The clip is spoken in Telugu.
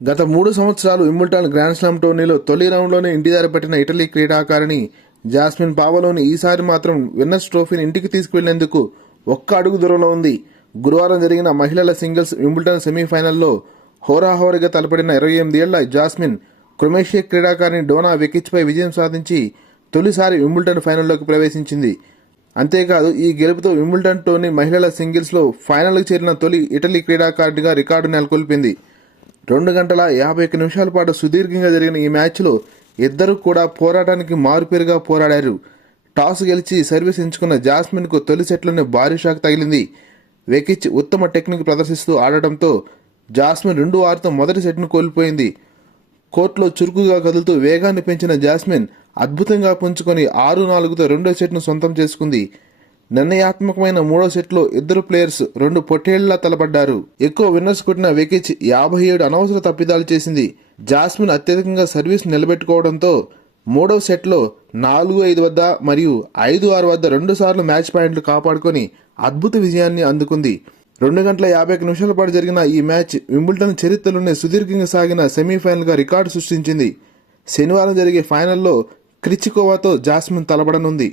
గత 3 సంవత్సరాలు వింబుల్డన్ గ్రాండ్ స్లామ్ టోర్నీలో తొలి రౌండ్లోనే ఇంటిదారి పట్టిన ఇటలీ క్రీడాకారిణి జాస్మిన్ పావలోని ఈసారి మాత్రం విన్నర్స్ ట్రోఫీని ఇంటికి తీసుకువెళ్లేందుకు ఒక్క అడుగు దూరంలో ఉంది. గురువారం జరిగిన మహిళల సింగిల్స్ వింబుల్డన్ సెమీఫైనల్లో హోరాహోరీగా తలపడిన 28 ఏళ్ల జాస్మిన్ క్రొయేషియా క్రీడాకారిణి డోనా వెకిచ్పై విజయం సాధించి తొలిసారి వింబుల్డన్ ఫైనల్లోకి ప్రవేశించింది. అంతేకాదు ఈ గెలుపుతో వింబుల్డన్ టోర్నీ మహిళల సింగిల్స్లో ఫైనల్కు చేరిన తొలి ఇటలీ క్రీడాకారిణిగా రికార్డు నెలకొల్పింది. 2 గంటల 51 నిమిషాల పాటు సుదీర్ఘంగా జరిగిన ఈ మ్యాచ్లో ఇద్దరు కూడా పోరాటానికి మారుపేరుగా పోరాడారు. టాస్ గెలిచి సర్వీస్ ఎంచుకున్న జాస్మిన్కు తొలి సెట్లోనే భారీ షాక్ తగిలింది. వెకిచ్ ఉత్తమ టెక్నిక్ ప్రదర్శిస్తూ ఆడటంతో జాస్మిన్ 2-6తో మొదటి సెట్ను కోల్పోయింది. కోర్టులో చురుకుగా కదులుతూ వేగాన్ని పెంచిన జాస్మిన్ అద్భుతంగా పుంజుకొని 6-4తో రెండో సెట్ను సొంతం చేసుకుంది. నిర్ణయాత్మకమైన మూడో సెట్లో ఇద్దరు ప్లేయర్స్ 2 పొట్టేళ్లలా తలపడ్డారు. ఎక్కువ విన్నర్స్ కొట్టిన వెకిచ్ 57 అనవసర తప్పిదాలు చేసింది. జాస్మిన్ అత్యధికంగా సర్వీస్ నిలబెట్టుకోవడంతో మూడవ సెట్లో 4-5 వద్ద మరియు 5-6 వద్ద 2 సార్లు మ్యాచ్ పాయింట్లు కాపాడుకొని అద్భుత విజయాన్ని అందుకుంది. 2 గంటల 51 నిమిషాల పాటు జరిగిన ఈ మ్యాచ్ వింబుల్డన్ చరిత్రలోనే సుదీర్ఘంగా సాగిన సెమీఫైనల్గా రికార్డు సృష్టించింది. శనివారం జరిగే ఫైనల్లో క్రిచికోవాతో జాస్మిన్ తలపడనుంది.